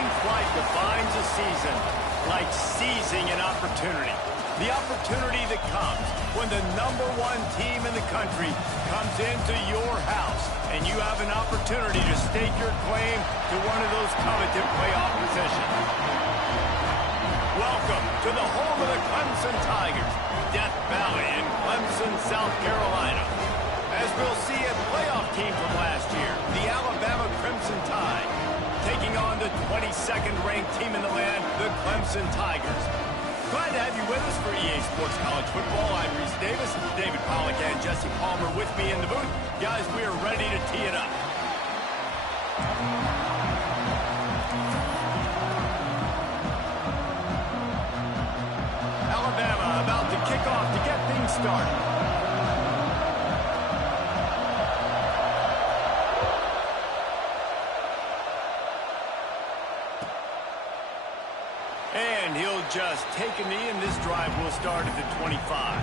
Nothing quite defines a season like seizing an opportunity. The opportunity that comes when the #1 team in the country comes into your house and you have an opportunity to stake your claim to one of those coveted playoff positions. Welcome to the home of the Clemson Tigers, Death Valley in Clemson, South Carolina. As we'll see a playoff team from last year, the Alabama Crimson Tide, taking on the 22nd ranked team in the land, the Clemson Tigers. Glad to have you with us for EA Sports College Football. I'm Reese Davis, David Pollack and Jesse Palmer with me in the booth. Guys, we are ready to tee it up. Alabama about to kick off to get things started. And he'll just take a knee, and this drive will start at the 25.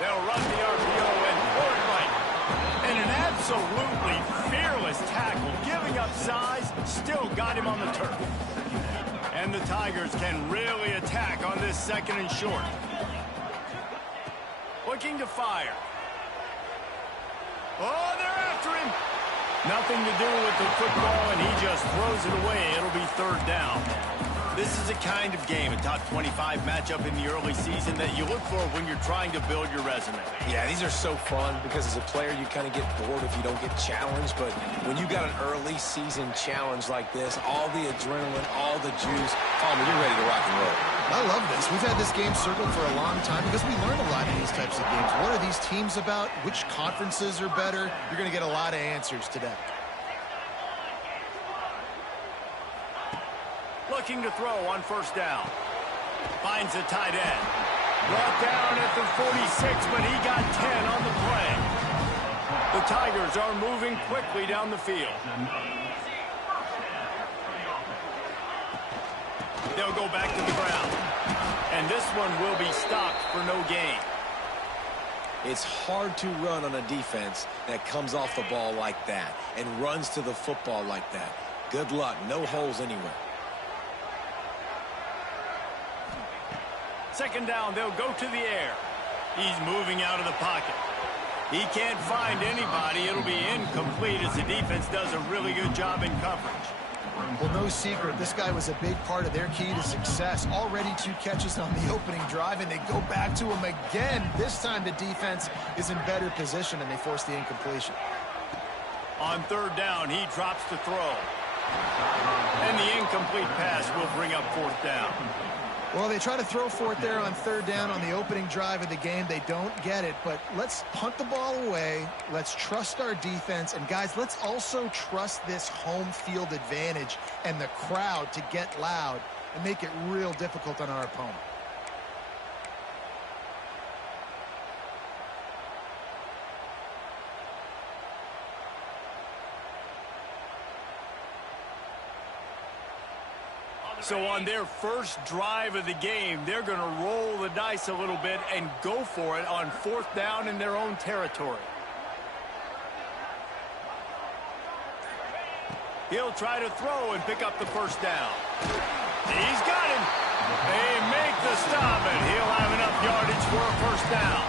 They'll run the RPO and throw it right. And an absolutely fearless tackle, giving up size, still got him on the turf. And the Tigers can really attack on this 2nd and short. Looking to fire. Oh, they're after him. Nothing to do with the football, and he just throws it away. It'll be 3rd down. This is a kind of game, a top 25 matchup in the early season that you look for when you're trying to build your resume. Yeah, these are so fun because as a player, you kind of get bored if you don't get challenged. But when you got an early season challenge like this, all the adrenaline, all the juice, Palmer, you're ready to rock and roll. I love this. We've had this game circled for a long time because we learn a lot in these types of games. What are these teams about? Which conferences are better? You're going to get a lot of answers today. Looking to throw on 1st down. Finds a tight end. Brought down at the 46, but he got 10 on the play. The Tigers are moving quickly down the field. They'll go back to the ground. And this one will be stopped for no gain. It's hard to run on a defense that comes off the ball like that and runs to the football like that. Good luck. No holes anywhere. 2nd down, they'll go to the air. He's moving out of the pocket. He can't find anybody. It'll be incomplete as the defense does a really good job in coverage. Well, no secret, this guy was a big part of their key to success. Already 2 catches on the opening drive, and they go back to him again. This time the defense is in better position, and they force the incompletion. On 3rd down, he drops the throw. And the incomplete pass will bring up 4th down. Well, they try to throw for it there on 3rd down on the opening drive of the game. They don't get it, but let's punt the ball away. Let's trust our defense. And, guys, let's also trust this home field advantage and the crowd to get loud and make it real difficult on our opponent. So on their first drive of the game, they're going to roll the dice a little bit and go for it on 4th down in their own territory. He'll try to throw and pick up the 1st down. He's got him. They make the stop, and he'll have enough yardage for a 1st down.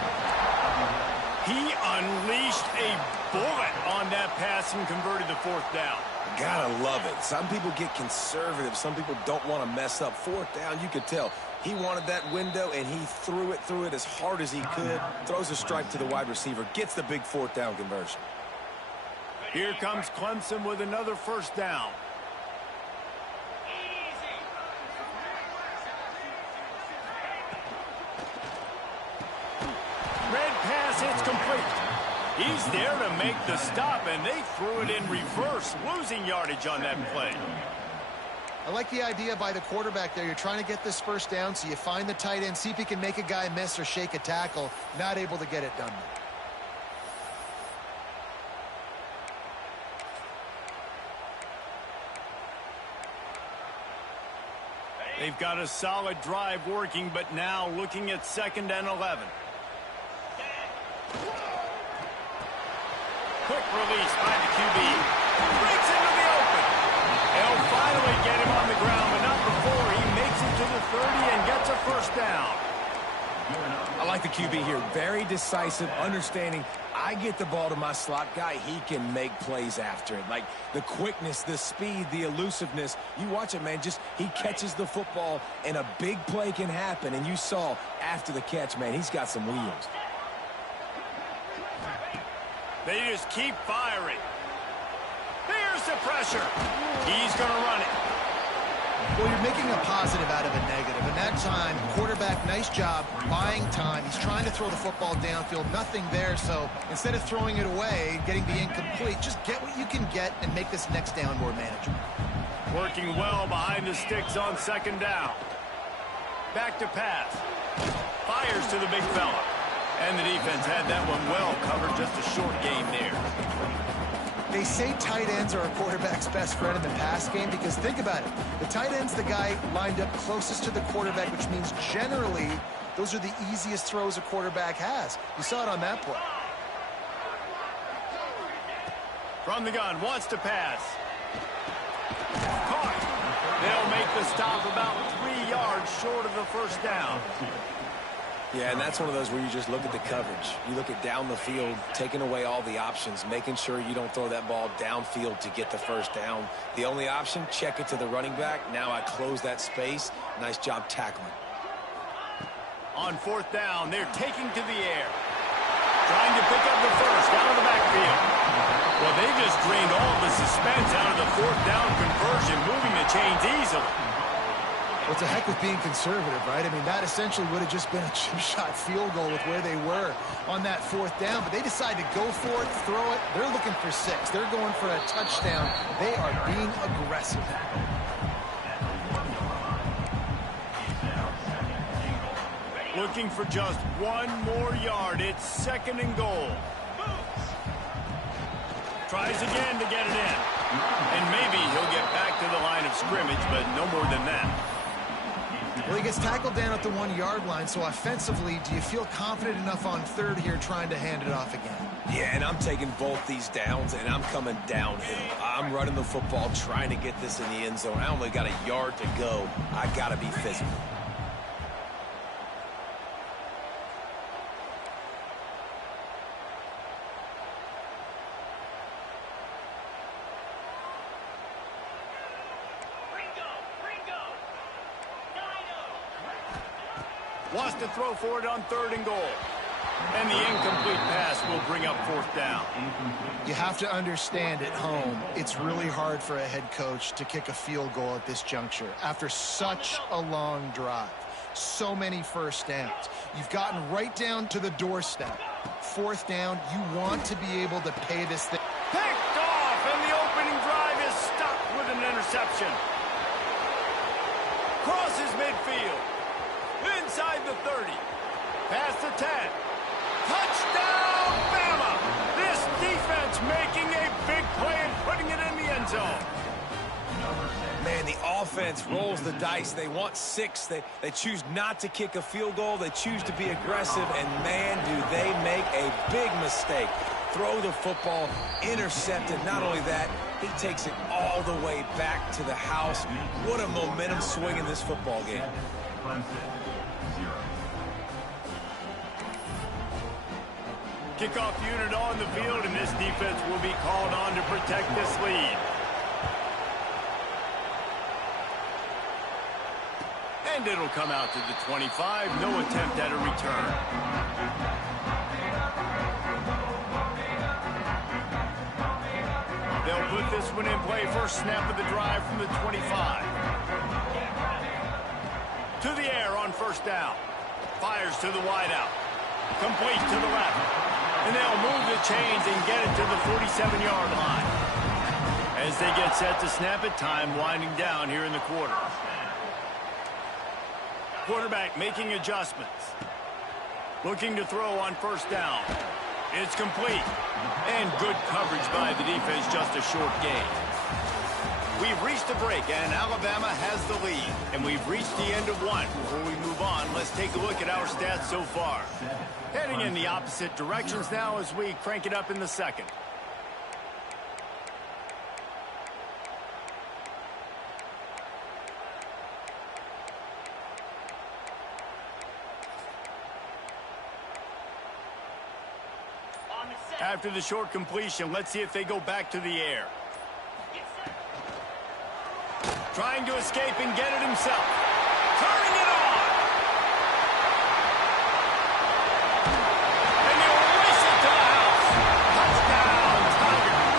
He unleashed a bullet on that pass and converted the 4th down. Gotta love it. Some people get conservative. Some people don't want to mess up. 4th down, you could tell. He wanted that window, and he threw it as hard as he could. Throws a strike to the wide receiver. Gets the big 4th down conversion. Here comes Clemson with another 1st down. Red pass hits complete. He's there to make the stop, and they threw it in reverse, losing yardage on that play. I like the idea by the quarterback there. You're trying to get this 1st down, so you find the tight end, see if he can make a guy miss or shake a tackle. Not able to get it done. They've got a solid drive working, but now looking at 2nd and 11. Quick release by the QB. Breaks into the open. They'll finally get him on the ground, but not before he makes it to the 30 and gets a first down. I like the QB here. Very decisive, understanding I get the ball to my slot guy, he can make plays after it. Like the quickness, the speed, the elusiveness. You watch it, man, just he catches the football and a big play can happen. And you saw after the catch, man, he's got some wheels. They just keep firing. Here's the pressure. He's going to run it. Well, you're making a positive out of a negative. And that time, quarterback, nice job, buying time. He's trying to throw the football downfield. Nothing there, so instead of throwing it away, getting the incomplete, just get what you can get and make this next down more manageable. Working well behind the sticks on 2nd down. Back to pass. Fires to the big fella. And the defense had that one well covered, just a short game there. They say tight ends are a quarterback's best friend in the pass game because think about it. The tight end's the guy lined up closest to the quarterback, which means generally those are the easiest throws a quarterback has. You saw it on that play. From the gun, wants to pass. Caught. They'll make the stop about 3 yards short of the first down. Yeah, and that's one of those where you just look at the coverage. You look at down the field, taking away all the options, making sure you don't throw that ball downfield to get the first down. The only option, check it to the running back. Now I close that space. Nice job tackling. On 4th down, they're taking to the air. Trying to pick up the first out of the backfield. Well, they just drained all the suspense out of the 4th down conversion, moving the chains easily. Well, it's a heck with being conservative, right? I mean, that essentially would have just been a chip shot field goal with where they were on that 4th down. But they decided to go for it, throw it. They're looking for 6. They're going for a touchdown. They are being aggressive. Looking for just 1 more yard. It's 2nd and goal. Tries again to get it in. And maybe he'll get back to the line of scrimmage, but no more than that. Well, he gets tackled down at the 1-yard line, so offensively, do you feel confident enough on 3rd here trying to hand it off again? Yeah, and I'm taking both these downs, and I'm coming downhill. I'm running the football, trying to get this in the end zone. I only got a yard to go. I got to be physical. Wants to throw for it on 3rd and goal. And the incomplete pass will bring up 4th down. You have to understand at home, it's really hard for a head coach to kick a field goal at this juncture after such a long drive. So many first downs. You've gotten right down to the doorstep. 4th down, you want to be able to pay this thing. Picked off, and the opening drive is stopped with an interception. Crosses midfield. Inside the 30. Past the 10. Touchdown, Bama! This defense making a big play and putting it in the end zone. Man, the offense rolls the dice. They want 6. They choose not to kick a field goal. They choose to be aggressive, and man, do they make a big mistake. Throw the football, intercept it. Not only that, he takes it all the way back to the house. What a momentum swing in this football game. Kickoff unit on the field, and this defense will be called on to protect this lead. And it'll come out to the 25. No attempt at a return. They'll put this one in play. First snap of the drive from the 25. To the air on 1st down. Fires to the wideout. Complete to the left. And they'll move the chains and get it to the 47-yard line. As they get set to snap it, time winding down here in the quarter. Quarterback making adjustments. Looking to throw on 1st down. It's complete. And good coverage by the defense, just a short gain. We've reached the break, and Alabama has the lead. And we've reached the end of one. Before we move on, let's take a look at our stats so far. Heading in the opposite directions now as we crank it up in the second. After the short completion, let's see if they go back to the air. Trying to escape and get it himself. Turning it on. And he'll race it to the house. Touchdown, Tigers.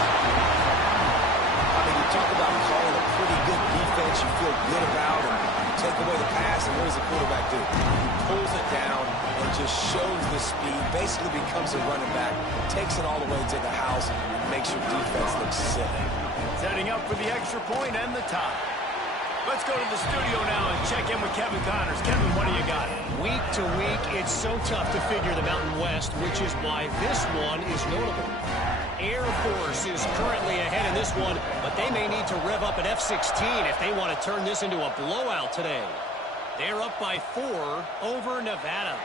I mean, you talk about calling a pretty good defense you feel good about, and you take away the pass, and what does the quarterback do? He pulls it down and just shows the speed, basically becomes a running back, takes it all the way to the house, and makes your defense look silly. Setting up for the extra point and the tie. Let's go to the studio now and check in with Kevin Connors. Kevin, what do you got? Week to week, it's so tough to figure the Mountain West, which is why this one is notable. Air Force is currently ahead in this one, but they may need to rev up an F-16 if they want to turn this into a blowout today. They're up by 4 over Nevada.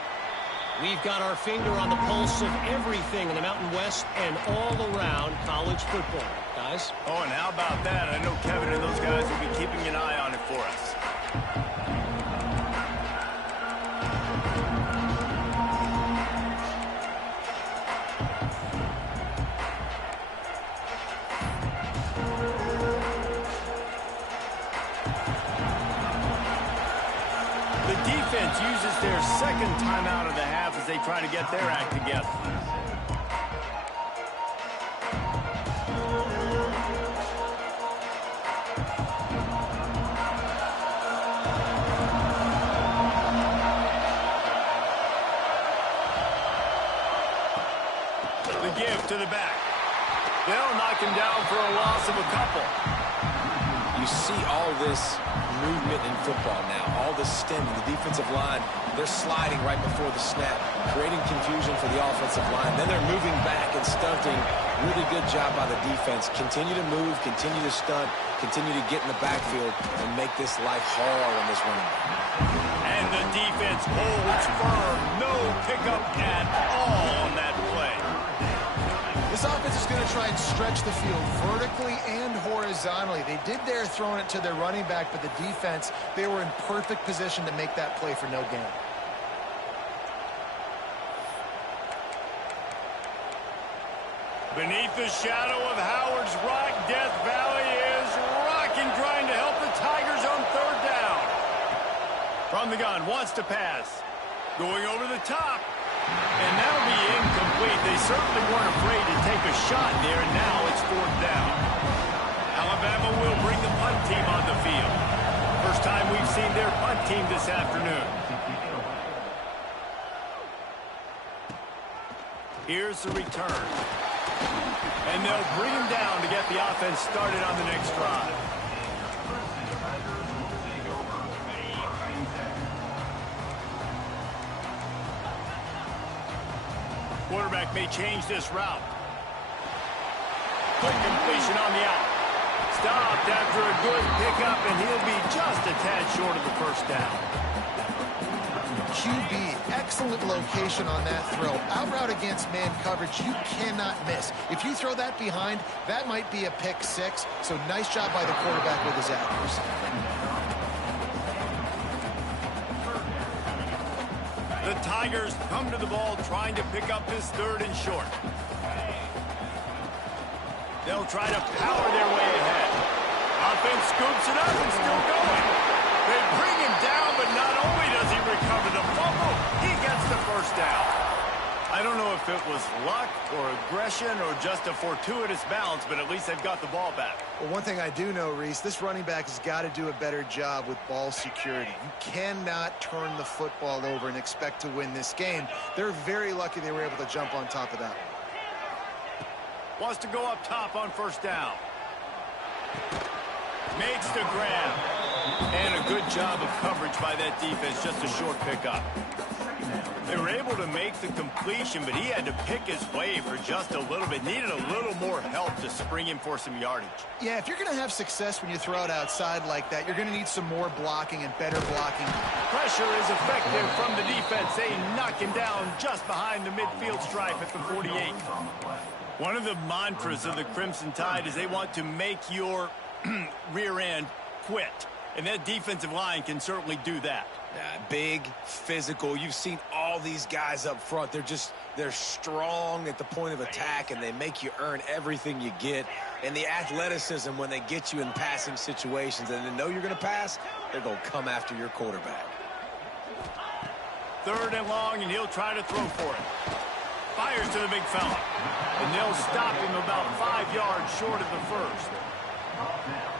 We've got our finger on the pulse of everything in the Mountain West and all around college football. Guys? Oh, and how about that? I know Kevin and those guys will be keeping an eye on it for us. The defense uses their second timeout of the half as they try to get their act together. The give to the back. They'll knock him down for a loss of a couple. You see all this movement in football now, all the stemming, the defensive line, they're sliding right before the snap, creating confusion for the offensive line. Then they're moving back and stunting. Really good job by the defense. Continue to move, continue to stunt, continue to get in the backfield and make this life hard on this running back. And the defense holds firm. No pickup at all on that play. This offense is going to try and stretch the field vertically and horizontally. They did their throwing it to their running back, but the defense, they were in perfect position to make that play for no gain. Beneath the shadow of Howard's Rock, Death Valley is rocking, trying to help the Tigers on third down. From the gun, wants to pass. Going over the top. And that'll be incomplete. They certainly weren't afraid to take a shot there, and now it's fourth down. Alabama will bring the punt team on the field. First time we've seen their punt team this afternoon. Here's the return. And they'll bring him down to get the offense started on the next drive. Quarterback may change this route. Quick completion on the out. Stopped after a good pickup, and he'll be just a tad short of the first down. QB, excellent location on that throw. Out route against man coverage, you cannot miss. If you throw that behind, that might be a pick six. So nice job by the quarterback with his accuracy. The Tigers come to the ball trying to pick up this third and short. They'll try to power their way ahead. Offense scoops it up and still going. They bring him down, but not only does he recover the fumble, he gets the first down. I don't know if it was luck or aggression or just a fortuitous bounce, but at least they've got the ball back. Well, one thing I do know, Reese, this running back has got to do a better job with ball security. You cannot turn the football over and expect to win this game. They're very lucky they were able to jump on top of that. Wants to go up top on first down. Makes the grab. And a good job of coverage by that defense. Just a short pickup. They were able to make the completion, but he had to pick his way for just a little bit. Needed a little more help to spring him for some yardage. Yeah, if you're going to have success when you throw it outside like that, you're going to need some more blocking and better blocking. Pressure is effective from the defense. They knock him down just behind the midfield stripe at the 48. One of the mantras of the Crimson Tide is they want to make your rear end quit. And that defensive line can certainly do that. Big, physical. You've seen all these guys up front. They're strong at the point of attack, and they make you earn everything you get. And the athleticism when they get you in passing situations and they know you're going to pass, they're going to come after your quarterback. 3rd and long, and he'll try to throw for it. Fires to the big fella. And they'll stop him about 5 yards short of the first.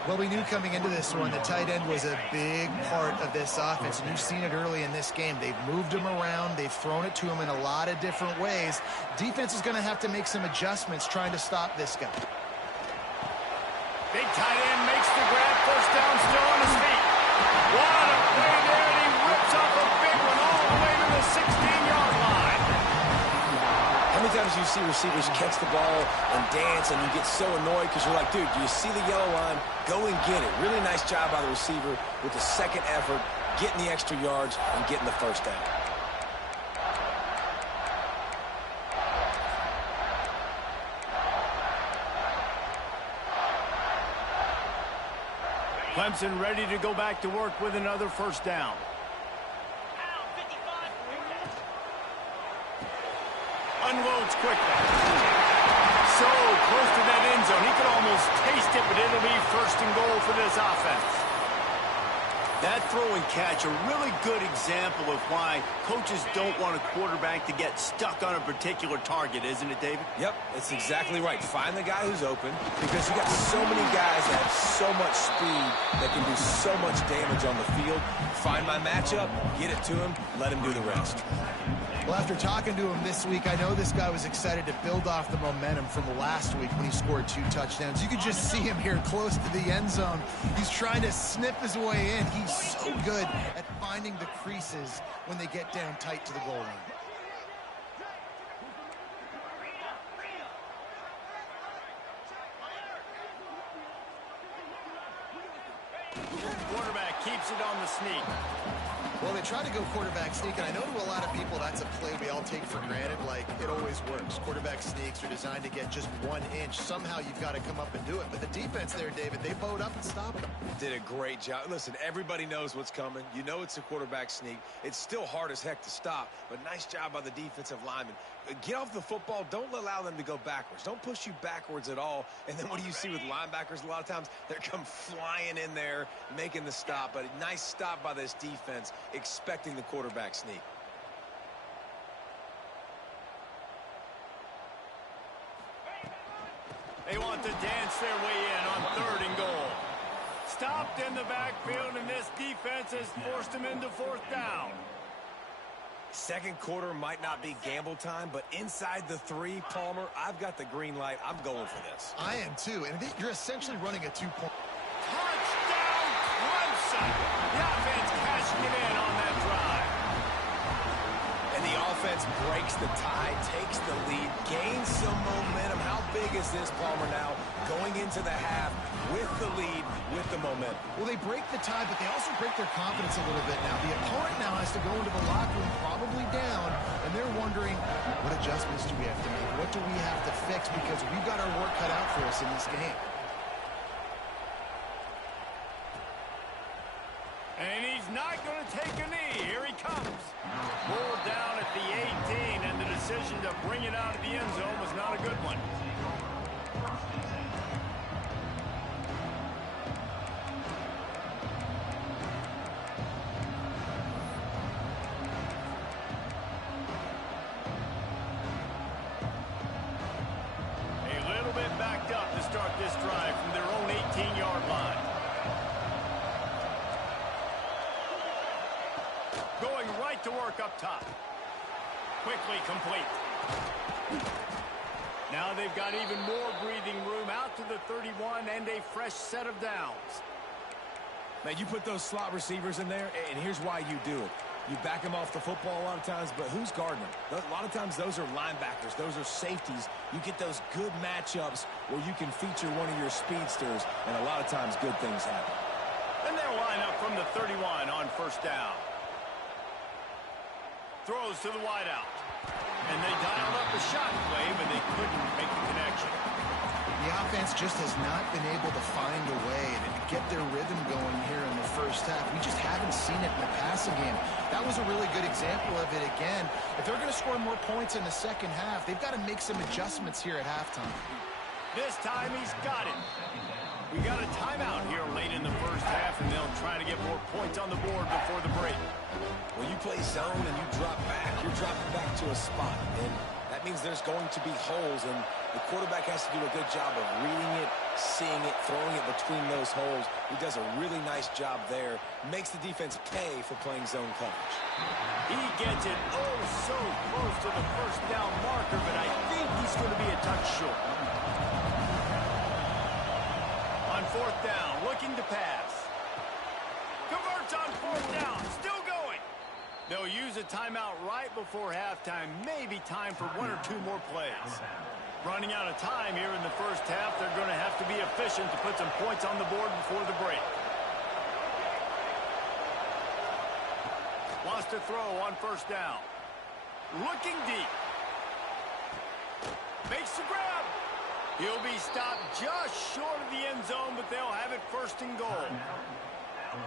Well, we knew coming into this one the tight end was a big part of this offense, and you've seen it early in this game. They've moved him around. They've thrown it to him in a lot of different ways. Defense is going to have to make some adjustments trying to stop this guy. Big tight end makes the grab. First down, still on his feet. What a play there, and he rips off a big one all the way to the 16-yard line. How many times do you see receivers catch the ball and dance, and you get so annoyed because you're like, dude, do you see the yellow line? Go and get it. Really nice job by the receiver with the second effort, getting the extra yards and getting the first down. Clemson ready to go back to work with another first down. Unloads quickly. So close to that end zone. He could almost taste it, but it'll be 1st and goal for this offense. That throw and catch, a really good example of why coaches don't want a quarterback to get stuck on a particular target, isn't it, David? Yep, it's exactly right. Find the guy who's open because you got so many guys that have so much speed that can do so much damage on the field. Find my matchup, get it to him, let him do the rest. Well, after talking to him this week, I know this guy was excited to build off the momentum from last week when he scored 2 touchdowns. You could just see him here close to the end zone. He's trying to snip his way in. He's so good at finding the creases when they get down tight to the goal line. Quarterback keeps it on the sneak. Well, they try to go quarterback sneak, and I know to a lot of people that's a play we all take for granted, like it always works. Quarterback sneaks are designed to get just 1 inch. Somehow you've got to come up and do it. But the defense there, David, they bowed up and stopped him. Did a great job. Listen, everybody knows what's coming. You know it's a quarterback sneak. It's still hard as heck to stop, but nice job by the defensive lineman. Get off the football. Don't allow them to go backwards. Don't push you backwards at all. And then what do you see with linebackers? A lot of times they come flying in there, making the stop. But a nice stop by this defense, expecting the quarterback sneak. They want to dance their way in on 3rd and goal. Stopped in the backfield, and this defense has forced him into 4th down. Second quarter might not be gamble time, but inside the 3, Palmer, I've got the green light. I'm going for this. I am too, and you're essentially running a 2-point. Touchdown, Clemson! The offense cashing it in on that drive. And the offense breaks the tie, takes the lead, gains some momentum. How big is this, Palmer, now going into the half with the lead, with the momentum? Well, they break the tie, but they also break their confidence a little bit now. The opponent now has to go into the locker room probably down, and they're wondering, what adjustments do we have to make? What do we have to fix? Because we've got our work cut out for us in this game. And he's not going to take a knee. Here he comes. Pulled down at the 18, and the decision to bring it out of the end zone was not a good one. A little bit backed up to start this drive from their own 18-yard line. Going right to work up top. Quickly complete. Now they've got even more breathing room out to the 31 and a fresh set of downs. Man, you put those slot receivers in there, and here's why you do it. You back him off the football a lot of times, but who's guarding him? A lot of times those are linebackers. Those are safeties. You get those good matchups where you can feature one of your speedsters, and a lot of times good things happen. And they'll line up from the 31 on first down. Throws to the wideout. And they dialed up the shot play, but they couldn't make the connection. The offense just has not been able to find a way to get their rhythm going here in the first half. We just haven't seen it in the passing game. That was a really good example of it again. If they're going to score more points in the second half, they've got to make some adjustments here at halftime. This time he's got it. We got a timeout here late in the first half, and they'll try to get more points on the board before the break. When you play zone and you drop back, you're dropping back to a spot. And that means there's going to be holes, and the quarterback has to do a good job of reading it, seeing it, throwing it between those holes. He does a really nice job there. Makes the defense pay for playing zone coverage. He gets it oh so close to the first down marker, but I think he's going to be a touch short. On fourth down, looking to pass. Converts on fourth down, still going. They'll use a timeout right before halftime, maybe time for one or two more plays. Running out of time here in the first half, they're going to have to be efficient to put some points on the board before the break. Wants to throw on first down. Looking deep. Makes the grab. He'll be stopped just short of the end zone, but they'll have it first and goal.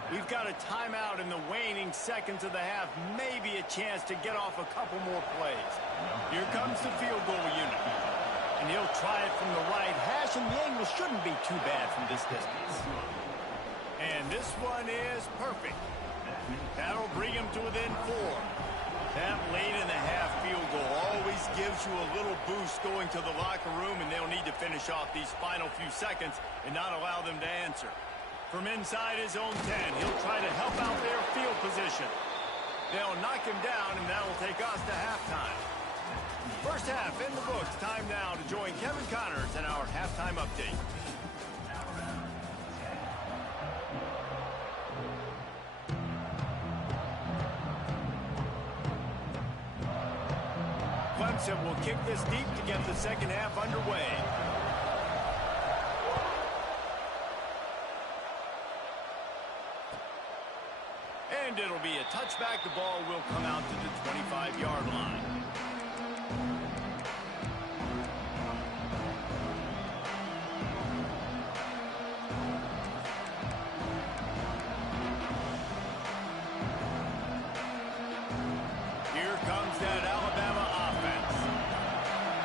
We've got a timeout in the waning seconds of the half. Maybe a chance to get off a couple more plays. Here comes the field goal unit. And he'll try it from the right hash, and the angle shouldn't be too bad from this distance. And this one is perfect. That'll bring him to within 4. That late in the half field goal always gives you a little boost going to the locker room, and they'll need to finish off these final few seconds and not allow them to answer. From inside his own 10, he'll try to help out their field position. They'll knock him down, and that'll take us to halftime. First half in the books. Time now to join Kevin Connors in our halftime update. Clemson will kick this deep to get the second half underway. And it'll be a touchback. The ball will come out to the 25-yard line. Here comes that Alabama offense.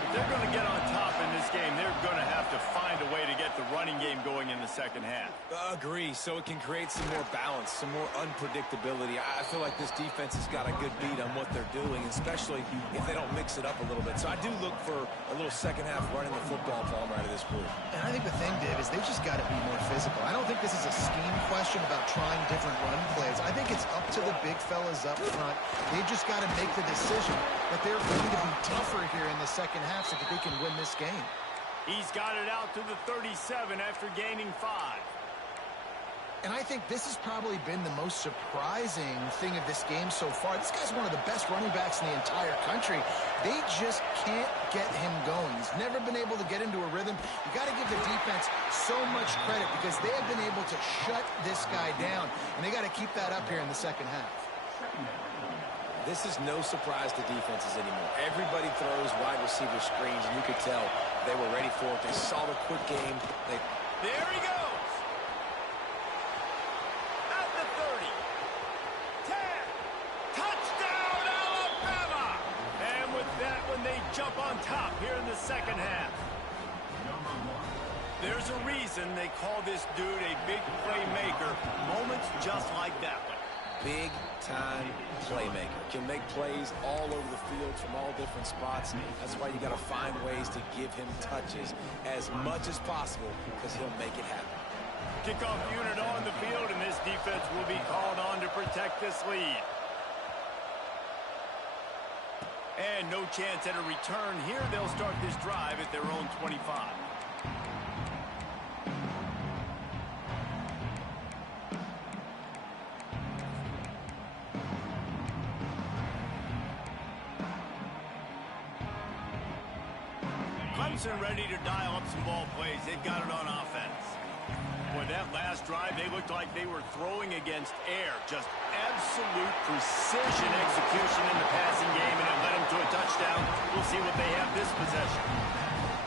If they're going to get on top in this game, they're going to have to find a way to get the running game going in the second half. Agree, so it can create some more balance, some more unpredictability. I feel like this defense has got a good beat on what they're doing, especially if they don't mix it up a little bit. So I do look for a little second half running the football Palmer out of this group. And I think the thing, Dave, is they've just got to be more physical. I don't think this is a scheme question about trying different run plays. I think it's up to the big fellas up front. They've just got to make the decision that they're going to be tougher here in the second half so that they can win this game. He's got it out to the 37 after gaining 5. And I think this has probably been the most surprising thing of this game so far. This guy's one of the best running backs in the entire country. They just can't get him going. He's never been able to get into a rhythm. You got to give the defense so much credit because they have been able to shut this guy down, and they got to keep that up here in the second half. This is no surprise to defenses anymore. Everybody throws wide receiver screens, and you could tell they were ready for it. They saw the quick game. There he goes. At the 30. 10. Touchdown, Alabama. And with that one, they jump on top here in the second half. There's a reason they call this dude a big playmaker. Moments just like that one. Big-time playmaker. Can make plays all over the field from all different spots. That's why you got to find ways to give him touches as much as possible because he'll make it happen. Kickoff unit on the field, and this defense will be called on to protect this lead. And no chance at a return here. They'll start this drive at their own 25. Clemson ready to dial up some ball plays. They've got it on offense. Boy, that last drive, they looked like they were throwing against air. Just absolute precision execution in the passing game, and it led them to a touchdown. We'll see what they have this possession.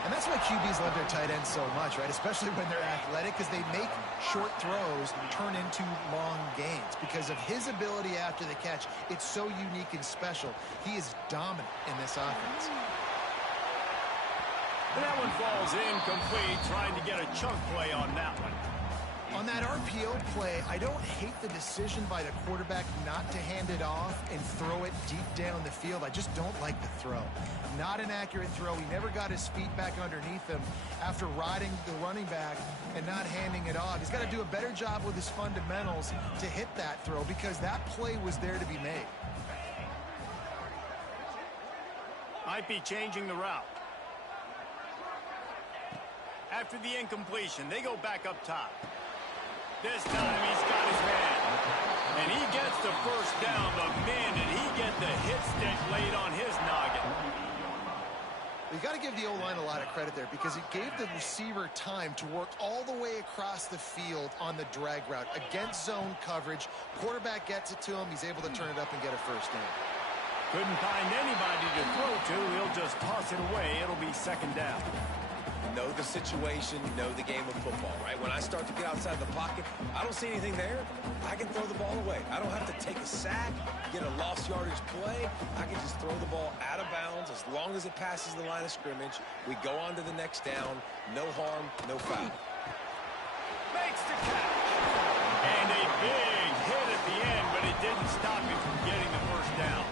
And that's why QBs love their tight ends so much, right? Especially when they're athletic, because they make short throws turn into long gains. Because of his ability after the catch, it's so unique and special. He is dominant in this offense. And that one falls incomplete, trying to get a chunk play on that one. On that RPO play, I don't hate the decision by the quarterback not to hand it off and throw it deep down the field. I just don't like the throw. Not an accurate throw. He never got his feet back underneath him after riding the running back and not handing it off. He's got to do a better job with his fundamentals to hit that throw because that play was there to be made. Might be changing the route. After the incompletion, they go back up top. This time he's got his man. And he gets the first down, but man, did he get the hit stick laid on his noggin. You got to give the O-line a lot of credit there because it gave the receiver time to work all the way across the field on the drag route against zone coverage. Quarterback gets it to him. He's able to turn it up and get a first down. Couldn't find anybody to throw to. He'll just toss it away. It'll be second down. Know the situation, know the game of football, right? When I start to get outside the pocket, I don't see anything there. I can throw the ball away. I don't have to take a sack, get a lost yardage play. I can just throw the ball out of bounds as long as it passes the line of scrimmage. We go on to the next down. No harm, no foul. Makes the catch. And a big hit at the end, but it didn't stop him from getting the first down.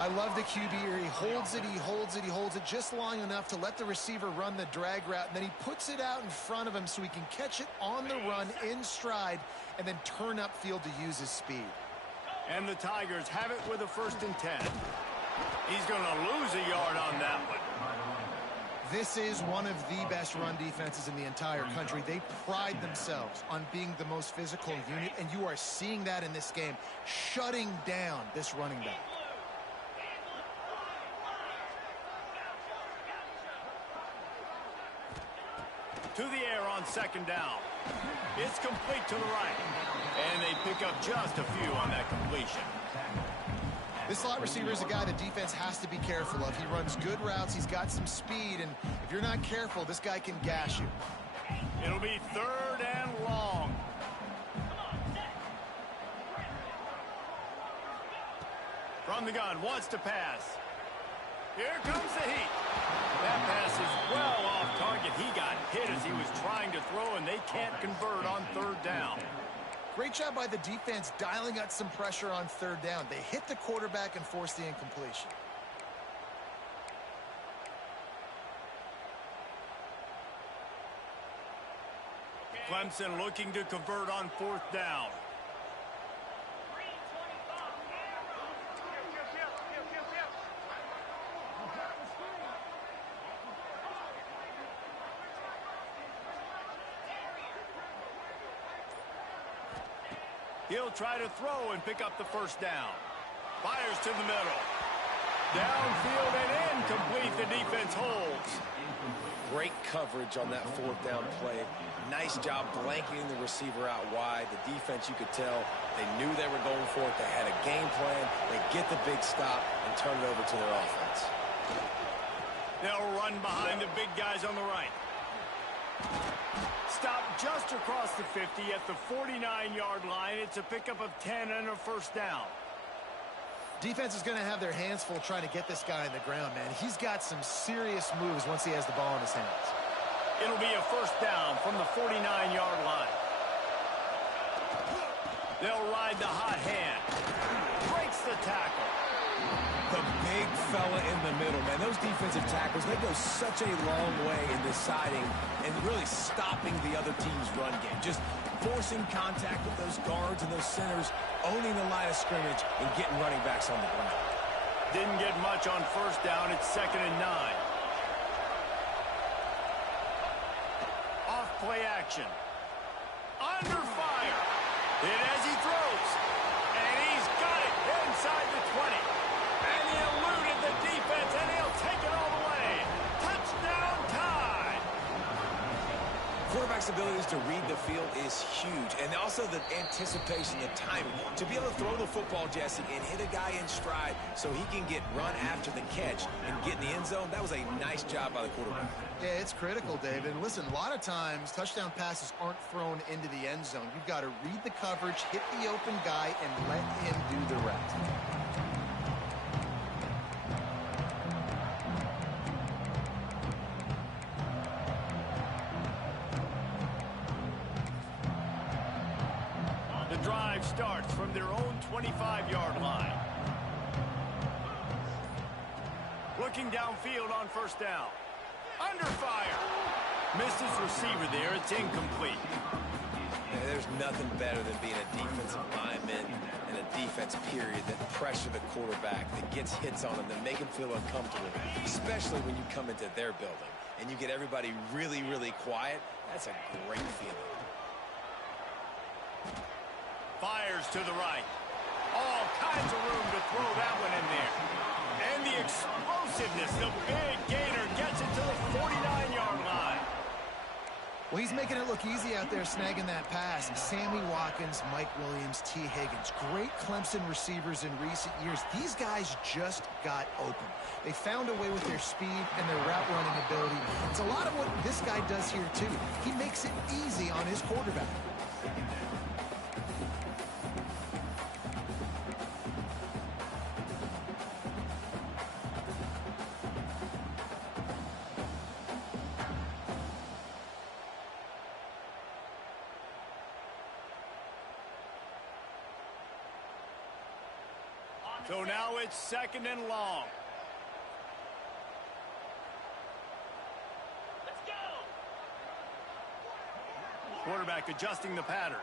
I love the QB here. He holds it, he holds it, he holds it just long enough to let the receiver run the drag route, and then he puts it out in front of him so he can catch it on the run in stride and then turn upfield to use his speed. And the Tigers have it with a 1st and 10. He's going to lose a yard on that one. This is one of the best run defenses in the entire country. They pride themselves on being the most physical unit, and you are seeing that in this game, shutting down this running back. To the air on 2nd down. It's complete to the right. And they pick up just a few on that completion. This slot receiver is a guy the defense has to be careful of. He runs good routes. He's got some speed. And if you're not careful, this guy can gash you. It'll be 3rd and long. From the gun, wants to pass. Here comes the heat. That pass is well off target. He got hit as he was trying to throw, and they can't convert on 3rd down. Great job by the defense dialing up some pressure on 3rd down. They hit the quarterback and forced the incompletion. Clemson looking to convert on 4th down. He'll try to throw and pick up the 1st down. Fires to the middle. Downfield and incomplete. The defense holds. Great coverage on that 4th down play. Nice job blanketing the receiver out wide. The defense, you could tell, they knew they were going for it. They had a game plan. They get the big stop and turn it over to their offense. They'll run behind the big guys on the right. Stop just across the 50 at the 49-yard line. It's a pickup of 10 and a 1st down. Defense is going to have their hands full trying to get this guy on the ground, man. He's got some serious moves once he has the ball in his hands. It'll be a 1st down from the 49-yard line. They'll ride the hot hand. Breaks the tackle. The big fella in the middle, man. Those defensive tackles, they go such a long way in deciding and really stopping the other team's run game. Just forcing contact with those guards and those centers, owning the line of scrimmage, and getting running backs on the ground. Didn't get much on 1st down. It's 2nd and 9. Off play action. Under fire. Hit as he throws. And he's got it inside the 20. And he eluded the defense, and he'll take it all the way. Touchdown! quarterback's abilities to read the field is huge. And also the anticipation, the timing. To be able to throw the football, Jesse, and hit a guy in stride so he can get run after the catch and get in the end zone, that was a nice job by the quarterback. Yeah, it's critical, David. And listen, a lot of times touchdown passes aren't thrown into the end zone. You've got to read the coverage, hit the open guy, and let him do the rest. The drive starts from their own 25-yard line. Looking downfield on first down. Under fire. Missed his receiver there. It's incomplete. Yeah, there's nothing better than being a defensive lineman and a defense period that pressure the quarterback, that gets hits on him, that make him feel uncomfortable, especially when you come into their building and you get everybody really, really quiet. That's a great feeling. Fires to the right. All kinds of room to throw that one in there. And the explosiveness, the big gainer gets it to the 49-yard line. Well, he's making it look easy out there snagging that pass. Sammy Watkins, Mike Williams, T. Higgins. Great Clemson receivers in recent years. These guys just got open. They found a way with their speed and their route running ability. It's a lot of what this guy does here, too. He makes it easy on his quarterback. So now it's second and long. Let's go. Quarterback adjusting the pattern.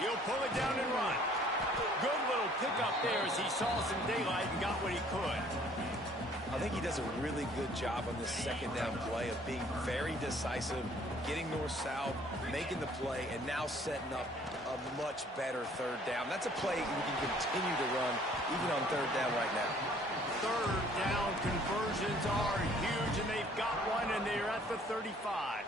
He'll pull it down and run. Good little pickup there as he saw some daylight and got what he could. I think he does a really good job on this second down play of being very decisive, getting north-south, making the play, and now setting up a much better third down. That's a play we can continue to run even on third down right now. Third down conversions are huge, and they've got one, and they're at the 35.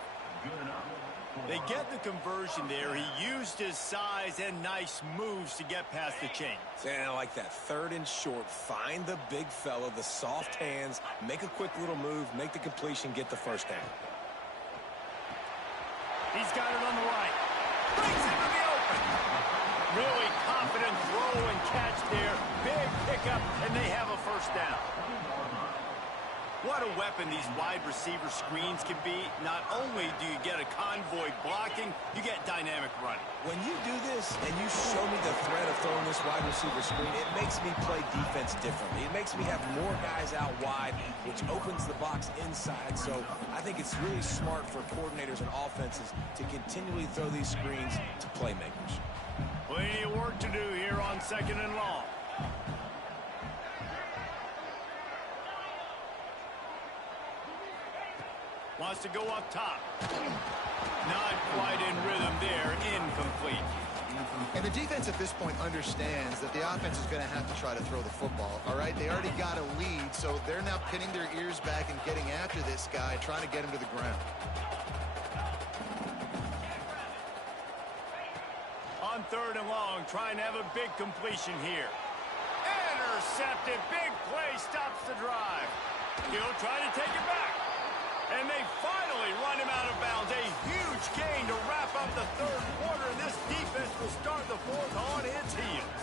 They get the conversion there. He used his size and nice moves to get past the chains. And I like that. Third and short. Find the big fella, the soft hands, make a quick little move, make the completion, get the first down. He's got it on the right. Brings it to the open. Really confident throw and catch there. Big pickup, and they have a first down. What a weapon these wide receiver screens can be. Not only do you get a convoy blocking, you get dynamic running. When you do this and you show me the threat of throwing this wide receiver screen, it makes me play defense differently. It makes me have more guys out wide, which opens the box inside. So I think it's really smart for coordinators and offenses to continually throw these screens to playmakers. Plenty of work to do here on second and long. Wants to go up top. Not quite in rhythm there. Incomplete. And the defense at this point understands that the offense is going to have to try to throw the football, all right? They already got a lead, so they're now pinning their ears back and getting after this guy, trying to get him to the ground. On third and long, trying to have a big completion here. Intercepted. Big play stops the drive. He'll try to take it back. And they finally run him out of bounds. A huge gain to wrap up the third quarter. And this defense will start the fourth on its heels.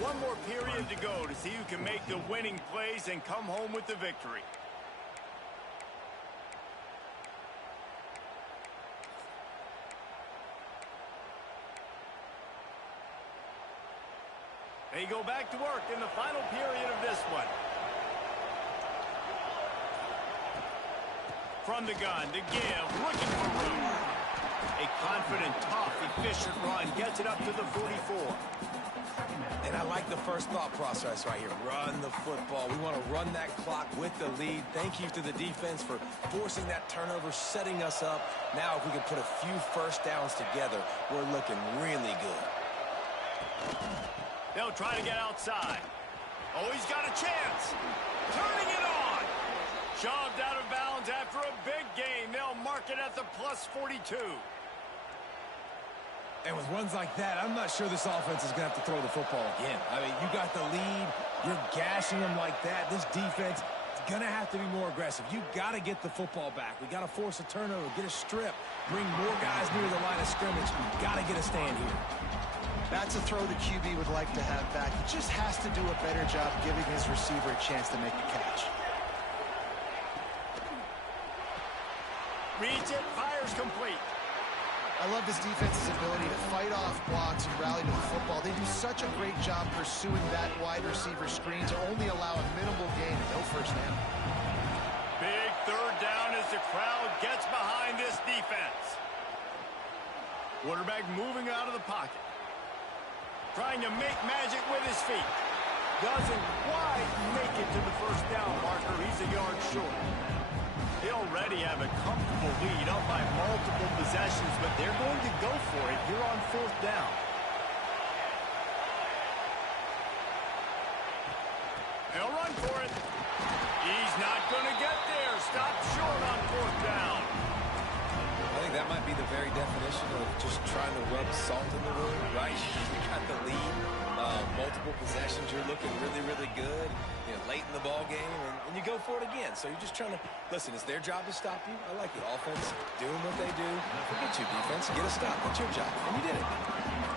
One more period to go to see who can make the winning plays and come home with the victory. They go back to work in the final period of this one. From the gun to give, looking for room. A confident, tough, efficient run gets it up to the 44. And I like the first thought process right here. Run the football. We want to run that clock with the lead. Thank you to the defense for forcing that turnover, setting us up. Now if we can put a few first downs together, we're looking really good. They'll try to get outside. Oh, he's got a chance. Turning it on. Shoved out of bounds after a big gain. They'll mark it at the plus 42. And with runs like that, I'm not sure this offense is going to have to throw the football again. I mean, you got the lead. You're gashing them like that. This defense is going to have to be more aggressive. You got to get the football back. We got to force a turnover, get a strip, bring more guys near the line of scrimmage. Got to get a stand here. That's a throw the QB would like to have back. He just has to do a better job giving his receiver a chance to make the catch. Reads it, fires complete. I love this defense's ability to fight off blocks and rally to the football. They do such a great job pursuing that wide receiver screen to only allow a minimal gain and no first down. Big third down as the crowd gets behind this defense. Quarterback moving out of the pocket. Trying to make magic with his feet. Doesn't quite make it to the first down marker. He's a yard short. They already have a comfortable lead up by multiple possessions, but they're going to go for it here on fourth down. They'll run for it. He's not going to get there. Stop short on fourth down. I think that might be the very definition of just trying to rub salt in the wound, right? You got the lead, multiple possessions, you're looking really, really good, you know, late in the ball game, and you go for it again. So you're just trying to, listen, it's their job to stop you. I like it. Offense doing what they do. Forget your defense, get a stop. That's your job, and you did it.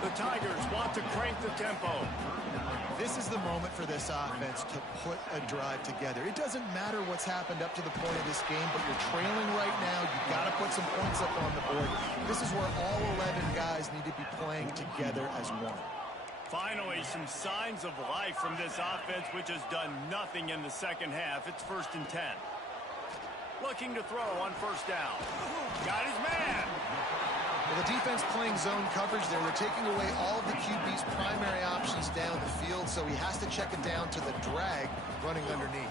The Tigers want to crank the tempo. This is the moment for this offense to put a drive together. It doesn't matter what's happened up to the point of this game, but you're trailing right now. You've got to put some points up on the board. This is where all 11 guys need to be playing together as one. Finally, some signs of life from this offense, which has done nothing in the second half. It's 1st and 10. Looking to throw on first down. Got his man. Well, the defense playing zone coverage there. They're taking away all of the QB's primary options down the field, so he has to check it down to the drag running underneath.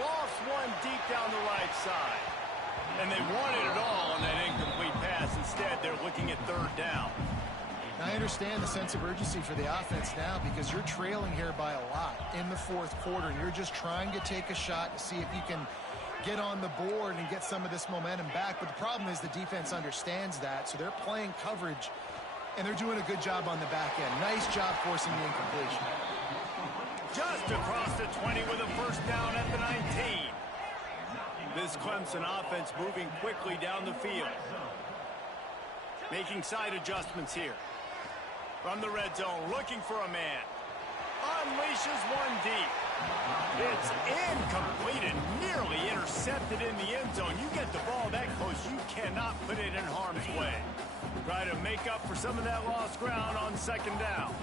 Lost one deep down the right side. And they wanted it all on that incomplete pass. Instead, they're looking at third down. Now, I understand the sense of urgency for the offense now because you're trailing here by a lot in the fourth quarter, and you're just trying to take a shot to see if you can get on the board and get some of this momentum back. But the problem is the defense understands that, so they're playing coverage, and they're doing a good job on the back end. Nice job forcing the incompletion. Just across the 20 with a first down at the 19. This Clemson offense moving quickly down the field. Making side adjustments here. From the red zone, looking for a man. Unleashes one deep. It's incomplete and nearly intercepted in the end zone. You get the ball that close, you cannot put it in harm's way. Try to make up for some of that lost ground on second down.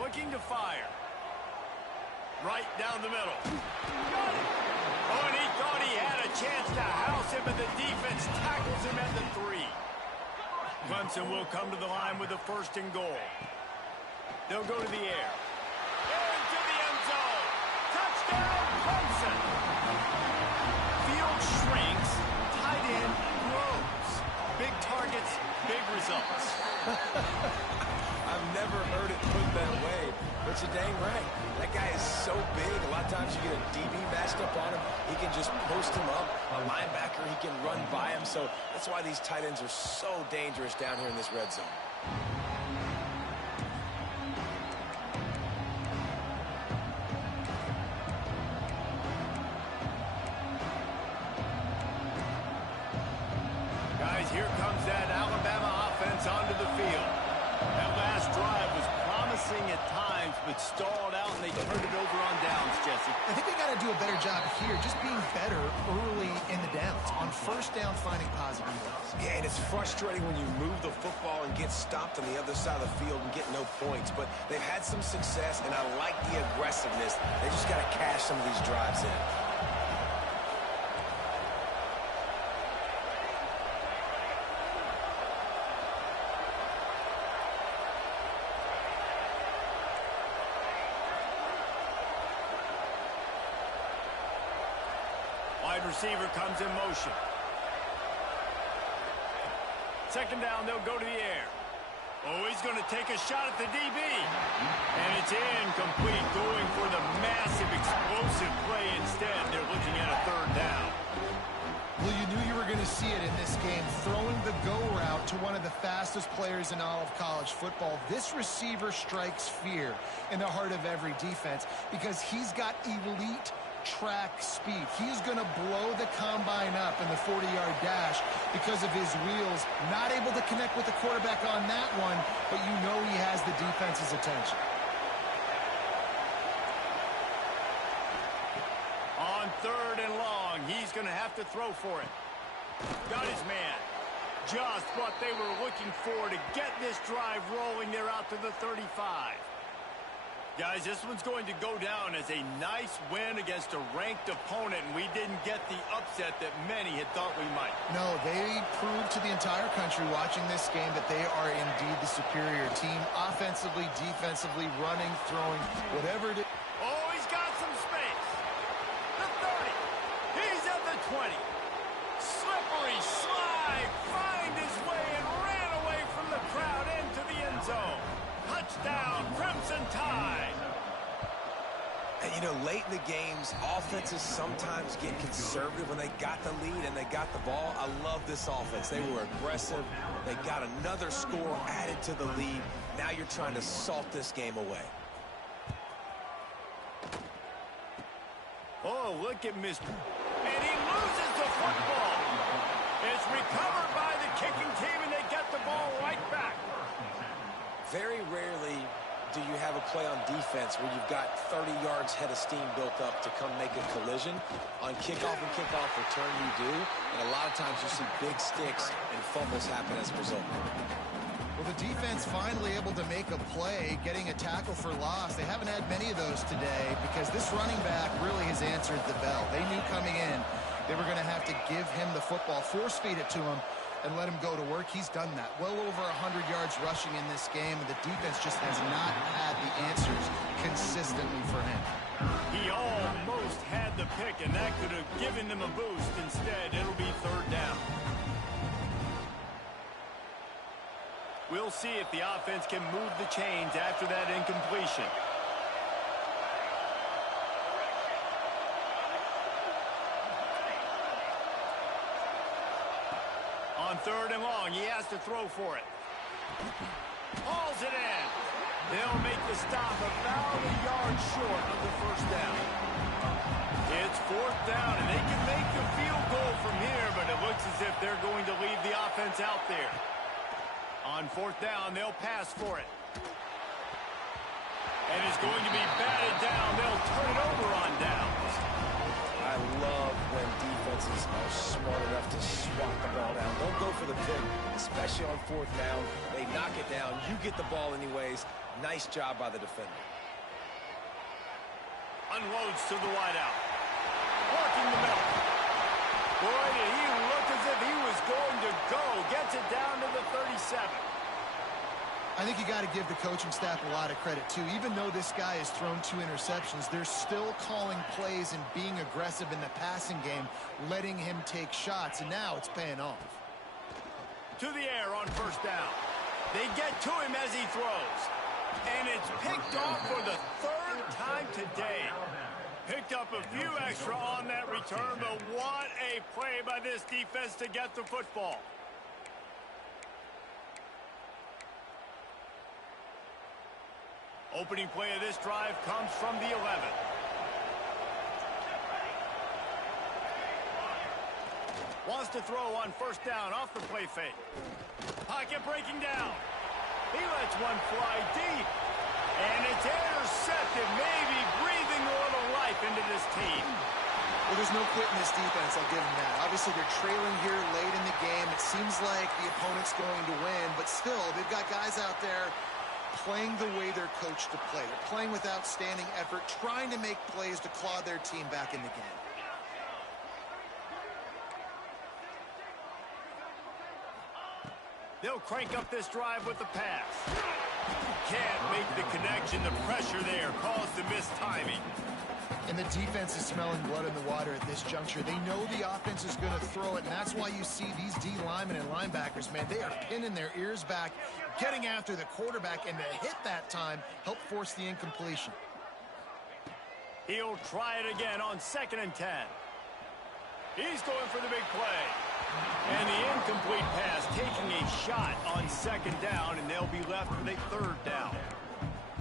Looking to fire. Right down the middle. Got it. Oh, and he thought he had a chance to house him, but the defense tackles him at the 3. Clemson will come to the line with a 1st and goal. They'll go to the air. Into the end zone. Touchdown, Clemson. Field shrinks. Tight end grows. Big targets, big results. I've never heard it put that way, but you're dang right. That guy is so big. A lot of times you get a DB matched up on him. He can just post him up. A linebacker, he can run by him. So that's why these tight ends are so dangerous down here in this red zone. Guys, here comes that Alabama offense onto the field. That last drive was promising at times, but stalled out, and they turned it over on downs, Jesse. I think they got to do a better job here, just being better early in the downs. On first down, finding positive plays. Yeah, and it's frustrating when you move the football and get stopped on the other side of the field and get no points. But they've had some success, and I like the aggressiveness. They just got to cash some of these drives in. Wide receiver comes in motion. Second down, they'll go to the air. Oh, he's going to take a shot at the DB. And it's incomplete, going for the massive explosive play instead. They're of the fastest players in all of college football. This receiver strikes fear in the heart of every defense because he's got elite track speed. He's going to blow the combine up in the 40-yard dash because of his wheels. Not able to connect with the quarterback on that one, but you know he has the defense's attention. On 3rd and long, he's going to have to throw for it. Got his man. Just what they were looking for to get this drive rolling. They're out to the 35. Guys, this one's going to go down as a nice win against a ranked opponent, and we didn't get the upset that many had thought we might. No, they proved to the entire country watching this game that they are indeed the superior team, offensively, defensively, running, throwing, whatever it is. Oh, he's got some space. The 30. He's at the 20. Slippery slide. Find his way and ran away from the crowd into the end zone. Touchdown, Crimson Tide. And, you know, late in the games, offenses sometimes get conservative when they got the lead and they got the ball. I love this offense. They were aggressive. They got another score added to the lead. Now you're trying to salt this game away. Oh, look at Mr. And he loses the football. It's recovered by the kicking team, and they get the ball right back. Very rarely do you have a play on defense where you've got 30 yards head of steam built up to come make a collision. On kickoff and kickoff return, you do. And a lot of times you see big sticks and fumbles happen as a result. Well, the defense finally able to make a play, getting a tackle for loss. They haven't had many of those today because this running back really has answered the bell. They knew coming in they were going to have to give him the football, force feed it to him, and let him go to work. He's done that. Well over 100 yards rushing in this game, and the defense just has not had the answers consistently for him. He almost had the pick, and that could have given them a boost. Instead, it'll be 3rd down. We'll see if the offense can move the chains after that incompletion. On 3rd and long, he has to throw for it. Hauls it in. They'll make the stop about a yard short of the 1st down. It's 4th down, and they can make the field goal from here, but it looks as if they're going to leave the offense out there. On 4th down, they'll pass for it. And it's going to be batted down. They'll turn it over on downs. I love when defenses are smart enough to swat the ball down. Don't go for the pick, especially on 4th down. They knock it down. You get the ball anyways. Nice job by the defender. Unloads to the wideout. Working the middle. Boy, did he look as if he was going to go. Gets it down to the 37. I think you got to give the coaching staff a lot of credit, too. Even though this guy has thrown 2 interceptions, they're still calling plays and being aggressive in the passing game, letting him take shots, and now it's paying off. To the air on 1st down. They get to him as he throws. And it's picked off for the 3rd time today. Picked up a few extra on that return, but what a play by this defense to get the football. Opening play of this drive comes from the 11. Wants to throw on 1st down off the play fake. Pocket breaking down. He lets one fly deep. And it's intercepted, maybe breathing a little life into this team. Well, there's no quit in this defense, I'll give them that. Obviously, they're trailing here late in the game. It seems like the opponent's going to win, but still, they've got guys out there playing the way they're coached to play. They're playing with outstanding effort, trying to make plays to claw their team back in the game. They'll crank up this drive with the pass. Can't make the connection. The pressure there caused the missed timing. And the defense is smelling blood in the water at this juncture. They know the offense is going to throw it, and that's why you see these D linemen and linebackers, man, they are pinning their ears back, getting after the quarterback, and to hit that time, help force the incompletion. He'll try it again on 2nd and 10. He's going for the big play. And the incomplete pass taking a shot on second down, and they'll be left with a third down.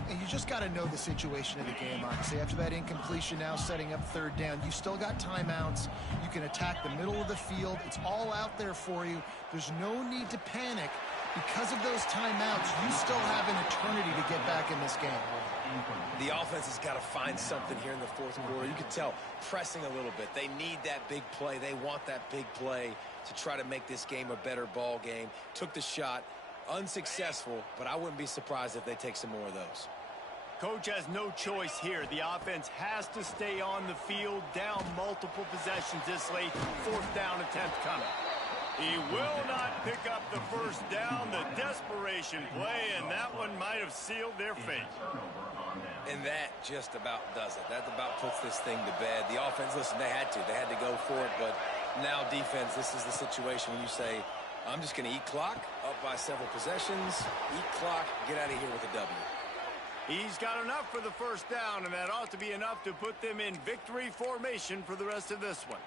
And you just got to know the situation of the game, honestly. After that incompletion, now setting up third down, you still got timeouts. You can attack the middle of the field. It's all out there for you. There's no need to panic. Because of those timeouts, you still have an eternity to get back in this game. The offense has got to find something here in the fourth quarter. You can tell pressing a little bit. They need that big play. They want that big play to try to make this game a better ball game. Took the shot, unsuccessful, but I wouldn't be surprised if they take some more of those. Coach has no choice here. The offense has to stay on the field, down multiple possessions this late. Fourth down attempt coming. He will not pick up the first down. The desperation play, and that one might have sealed their fate. And that just about does it. That about puts this thing to bed. The offense, listen, they had to. They had to go for it, but now defense, this is the situation when you say, I'm just going to eat clock, up by several possessions, eat clock, get out of here with a W. He's got enough for the first down, and that ought to be enough to put them in victory formation for the rest of this one.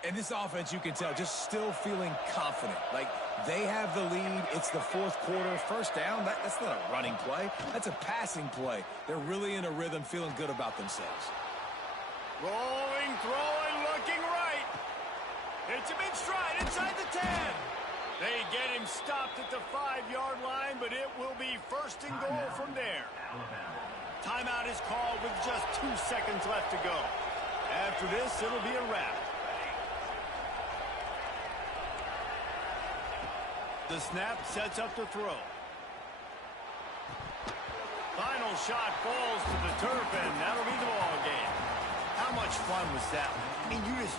And this offense, you can tell, just still feeling confident. Like, they have the lead. It's the fourth quarter. First down, that's not a running play. That's a passing play. They're really in a rhythm, feeling good about themselves. Rolling, throwing, looking right. Hits him in stride inside the 10. They get him stopped at the 5-yard line, but it will be first and goal from there. Timeout is called with just 2 seconds left to go. After this, it'll be a wrap. The snap sets up the throw. Final shot falls to the turf, and that'll be the ball game. How much fun was that? I mean, you just